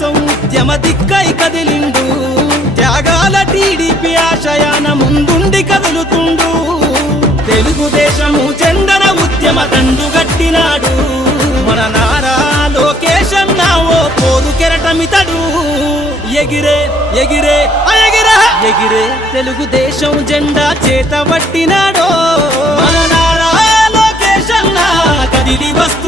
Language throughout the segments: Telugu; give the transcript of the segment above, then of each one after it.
కోసం ఉద్యమ దిక్కై కదిలిండు. త్యాగాల టీడీపీ ఆశయాన ముందుండి కదులుతుండు. తెలుగుదేశము చందన ఉద్యమ దండు గట్టినాడు మన నారా లోకేశం అన్న ఓ పోరు కెరటమితడు. ఎగిరే ఎగిరే ఎగిరే ఎగిరే తెలుగుదేశం జెండా చేత పట్టినాడో మన నారా లోకేశం అన్న కదిలి వస్తు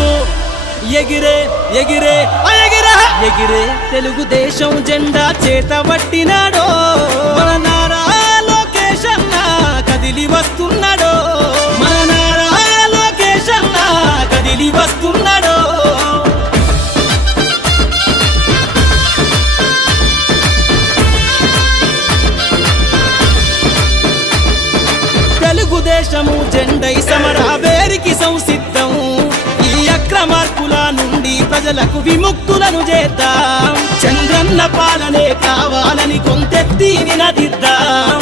ఎగిరే ఎగిరే. ఎగిరే ఎగిరే తెలుగుదేశం జెండా చేతబట్టినాడో మన నారా లోకేష్ అన్న కదిలి వస్తున్నాడో. మన నారా లోకేష్ అన్న కదిలి వస్తున్నాడో. ప్రజలకు విముక్తులను చేద్దాం. చంద్రన్న పాలనే కావాలని కొంతెత్తి నినదిద్దాం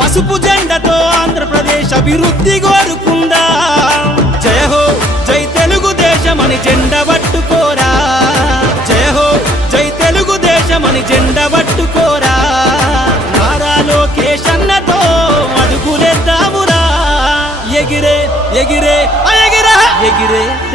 పసుపు జెండతో ఆంధ్రప్రదేశ్ అభివృద్ధి కోరుకుందాం. జయ హో జై తెలుగుదేశం అని జెండ పట్టుకోరా. జయ హో జై తెలుగుదేశం అని జెండ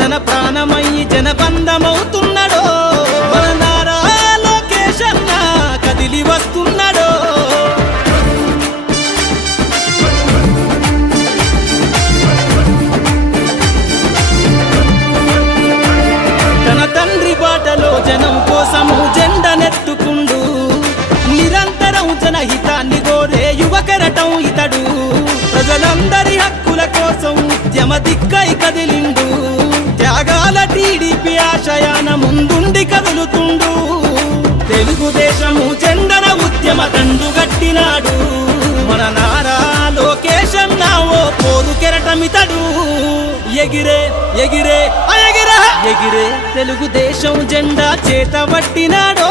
తన ప్రాణమయ్యి జనబంధమవుతున్నాడో. మన నారా లోకేష్ అన్న కదిలి వస్తున్నాడో. తన తండ్రి బాటలో జనం కోసము జెండనెత్తుకుండు జనహితాన్ని కోరే యువకరటం ఇతడు. ప్రజలందరి హక్కుల కోసం ఉద్యమ దిక్కై కదిలిండు. త్యాగాల టీడీపీ ఆశయాన ముందుండి కదులుతుండు. తెలుగుదేశము చందన ఉద్యమ తండు గట్టినాడు మన నారా లోకేశం నావో పోరు కెరటమితడు. ఎగిరే ఎగిరే ఎగిరే ఎగిరే తెలుగుదేశం జెండా చేత పట్టినాడో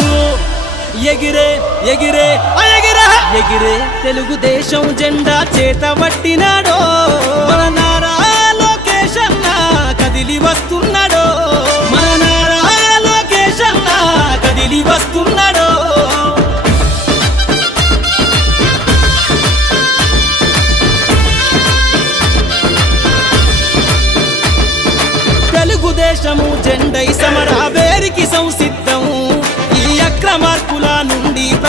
ఎగిరే ఎగిరే. ఎగిరే. ఎగిరే తెలుగుదేశం జెండా చేత పట్టినాడో. మన నారా లోకేష్ అన్న కదిలి వస్తున్నాడో. మన నారా లోకేష్ అన్న కదిలి వస్తున్నాడో. తెలుగుదేశము జెండై సమరావేరికి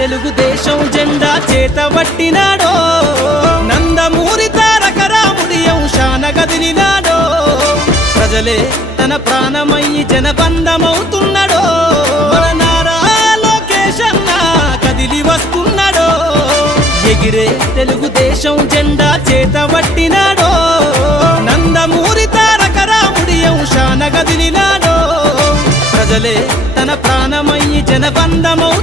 తెలుగుదేశం జెండా చేత పట్టినాడో. నందమూరి తారక రాముడి అంశాన కదిలినాడో. ప్రజలే తన ప్రాణమయ్యి జనబంధమవుతున్నాడో. నారా కదిలి వస్తున్నాడో. ఎగిరే తెలుగుదేశం జెండా చేత పట్టినాడో. నందమూరి తారక రాముడి అంశాన కదిలినాడో. ప్రజలే తన ప్రాణమయ్యి జనబంధమవు